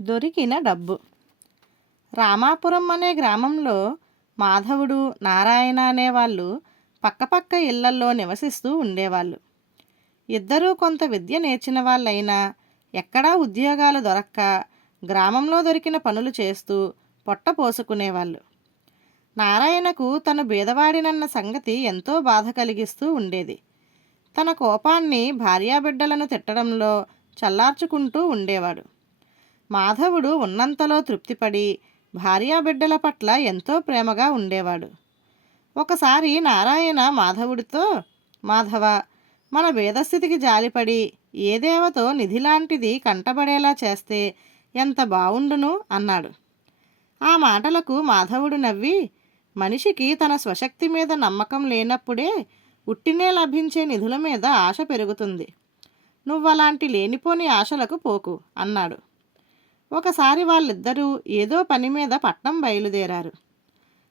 దొరికిన డబ్బు. రామాపురం అనే గ్రామంలో మాధవుడు, నారాయణ అనేవాళ్ళు పక్కపక్క ఇళ్లల్లో నివసిస్తూ ఉండేవాళ్ళు. ఇద్దరూ కొంత విద్య నేర్చిన వాళ్ళైనా ఎక్కడా ఉద్యోగాలు దొరక్క గ్రామంలో దొరికిన పనులు చేస్తూ పొట్ట పోసుకునేవాళ్ళు. నారాయణకు తను బీదవాడినన్న సంగతి ఎంతో బాధ కలిగిస్తూ ఉండేది. తన కోపాన్ని భార్యాబిడ్డలను తిట్టడంలో చల్లార్చుకుంటూ ఉండేవాడు. మాధవుడు ఉన్నంతలో తృప్తిపడి భార్యాబిడ్డల పట్ల ఎంతో ప్రేమగా ఉండేవాడు. ఒకసారి నారాయణ మాధవుడితో, మాధవ, మన భేదస్థితికి జాలిపడి ఏ దేవతో నిధిలాంటిది కంటబడేలా చేస్తే ఎంత బావుండును అన్నాడు. ఆ మాటలకు మాధవుడు నవ్వి, మనిషికి తన స్వశక్తి మీద నమ్మకం లేనప్పుడే ఉట్టినే లభించే నిధుల మీద ఆశ పెరుగుతుంది. నువ్వలాంటి లేనిపోని ఆశలకు పోకు అన్నాడు. ఒకసారి వాళ్ళిద్దరూ ఏదో పని మీద పట్నం బయలుదేరారు.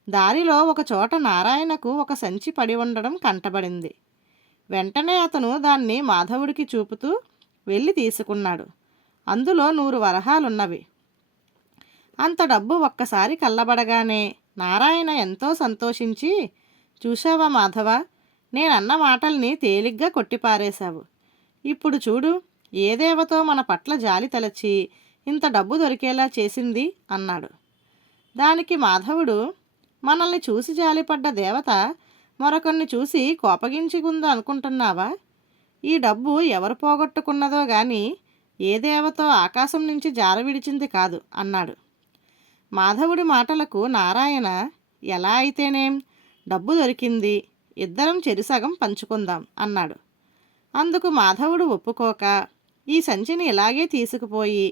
దారిలో ఒక చోట నారాయణకు ఒక సంచి పడి ఉండడం కంటబడింది. వెంటనే అతను దాన్ని మాధవుడికి చూపుతూ వెళ్ళి తీసుకున్నాడు. అందులో 100 వరహాలున్నవి. అంత డబ్బు ఒక్కసారి కళ్ళబడగానే నారాయణ ఎంతో సంతోషించి, చూశావా మాధవ, నేనన్న మాటల్ని తేలిగ్గా కొట్టిపారేశావు. ఇప్పుడు చూడు, ఏ దేవతో మన పట్ల జాలి తలచి ఇంత డబ్బు దొరికేలా చేసింది అన్నాడు. దానికి మాధవుడు, మనల్ని చూసి జాలిపడ్డ దేవత మరొకరిని చూసి కోపగించుకుందో అనుకుంటున్నావా? ఈ డబ్బు ఎవరు పోగొట్టుకున్నదో గాని ఏ దేవతో ఆకాశం నుంచి జారవిడిచింది కాదు అన్నాడు. మాధవుడి మాటలకు నారాయణ, ఎలా అయితేనేం, డబ్బు దొరికింది, ఇద్దరం చెరిసగం పంచుకుందాం అన్నాడు. అందుకు మాధవుడు ఒప్పుకోక, ఈ సంచిని ఇలాగే తీసుకుపోయి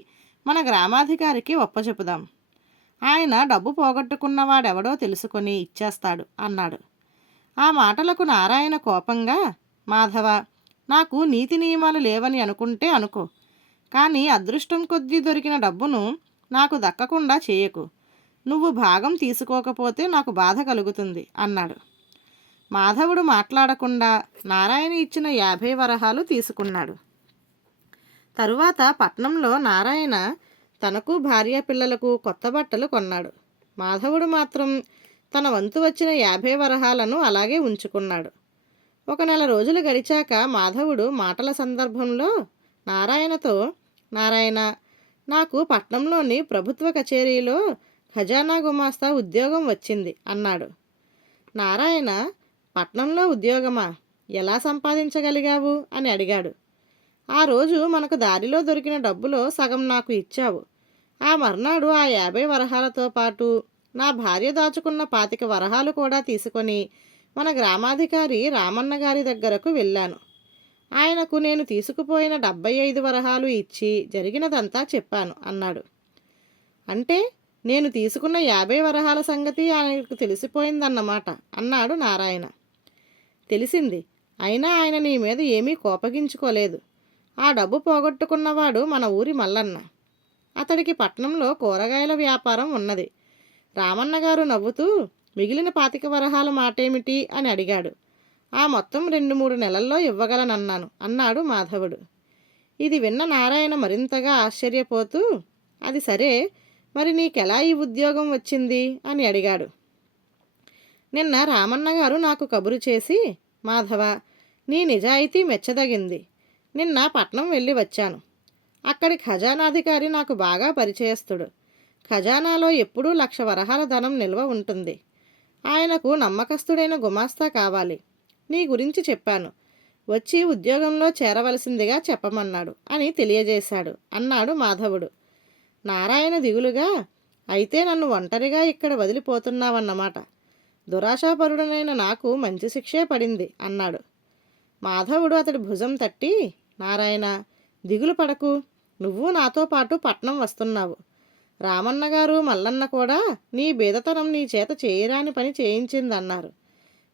మన గ్రామాధికారికి ఒప్పచెపుదాం. ఆయన డబ్బు పోగొట్టుకున్నవాడెవడో తెలుసుకొని ఇచ్చేస్తాడు అన్నాడు. ఆ మాటలకు నారాయణ కోపంగా, మాధవ, నాకు నీతి నియమాలు లేవని అనుకుంటే అనుకో, కానీ అదృష్టం కొద్దీ దొరికిన డబ్బును నాకు దక్కకుండా చేయకు. నువ్వు భాగం తీసుకోకపోతే నాకు బాధ కలుగుతుంది అన్నాడు. మాధవుడు మాట్లాడకుండా నారాయణ ఇచ్చిన 50 వరహాలు తీసుకున్నాడు. తరువాత పట్నంలో నారాయణ తనకు భార్య పిల్లలకు కొత్త బట్టలు కొన్నాడు. మాధవుడు మాత్రం తన వంతు వచ్చిన 50 వరహాలను అలాగే ఉంచుకున్నాడు. 1 నెల రోజులు గడిచాక మాధవుడు మాటల సందర్భంలో నారాయణతో, నారాయణ, నాకు పట్నంలోని ప్రభుత్వ కచేరీలో ఖజానా గుమాస్తా ఉద్యోగం వచ్చింది అన్నాడు. నారాయణ, పట్నంలో ఉద్యోగమా? ఎలా సంపాదించగలిగావు అని అడిగాడు. ఆ రోజు మనకు దారిలో దొరికిన డబ్బులో సగం నాకు ఇచ్చావు. ఆ మర్నాడు ఆ 50 వరహాలతో పాటు నా భార్య దాచుకున్న 25 వరహాలు కూడా తీసుకొని మన గ్రామాధికారి రామన్న గారి దగ్గరకు వెళ్ళాను. ఆయనకు నేను తీసుకుపోయిన 75 వరహాలు ఇచ్చి జరిగినదంతా చెప్పాను అన్నాడు. అంటే నేను తీసుకున్న 50 వరహాల సంగతి ఆయనకు తెలిసిపోయిందన్నమాట అన్నాడు నారాయణ. తెలిసింది. అయినా ఆయన నీ మీద ఏమీ కోపగించుకోలేదు. ఆ డబ్బు పోగొట్టుకున్నవాడు మన ఊరి మల్లన్న. అతడికి పట్నంలో కూరగాయల వ్యాపారం ఉన్నది. రామన్నగారు నవ్వుతూ, మిగిలిన 25 వరహాల మాటేమిటి అని అడిగాడు. ఆ మొత్తం 2-3 నెలల్లో ఇవ్వగలనన్నాను అన్నాడు మాధవుడు. ఇది విన్న నారాయణ మరింతగా ఆశ్చర్యపోతూ, అది సరే, మరి నీకెలా ఈ ఉద్యోగం వచ్చింది అని అడిగాడు. నిన్న రామన్నగారు నాకు కబురు చేసి, మాధవ, నీ నిజాయితీ మెచ్చదగింది. నిన్న పట్నం వెళ్ళి వచ్చాను. అక్కడి ఖజానాధికారి నాకు బాగా పరిచయస్తుడు. ఖజానాలో ఎప్పుడూ 1,00,000 వరహాల ధనం నిల్వ ఉంటుంది. ఆయనకు నమ్మకస్తుడైన గుమాస్తా కావాలి. నీ గురించి చెప్పాను. వచ్చి ఉద్యోగంలో చేరవలసిందిగా చెప్పమన్నాడు అని తెలియజేశాడు అన్నాడు మాధవుడు. నారాయణ దిగులుగా, అయితే నన్ను ఒంటరిగా ఇక్కడ వదిలిపోతున్నావన్నమాట. దురాశాపరుడనైన నాకు మంచి శిక్షే పడింది అన్నాడు. మాధవుడు అతడి భుజం తట్టి, నారాయణ, దిగులు పడకు, నువ్వు నాతో పాటు పట్నం వస్తున్నావు. రామన్నగారు మల్లన్న కూడా నీ బీదతనం నీ చేత చేయరాని పని చేయించిందన్నారు.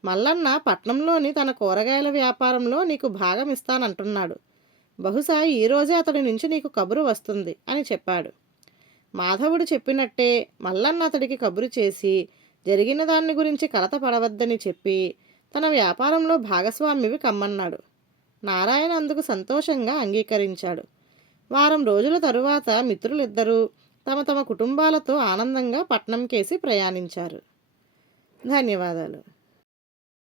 మల్లన్న పట్నంలోని తన కూరగాయల వ్యాపారంలో నీకు భాగం ఇస్తానంటున్నాడు. బహుశా ఈరోజే అతడి నుంచి నీకు కబురు వస్తుంది అని చెప్పాడు. మాధవుడు చెప్పినట్టే మల్లన్న అతడికి కబురు చేసి జరిగిన దాన్ని గురించి కలత పడవద్దని చెప్పి తన వ్యాపారంలో భాగస్వామివి కమ్మన్నాడు. నారాయణ అందుకు సంతోషంగా అంగీకరించాడు. వారం రోజుల తరువాత మిత్రులిద్దరూ తమ తమ కుటుంబాలతో ఆనందంగా పట్నం కేసి ప్రయాణించారు. ధన్యవాదాలు.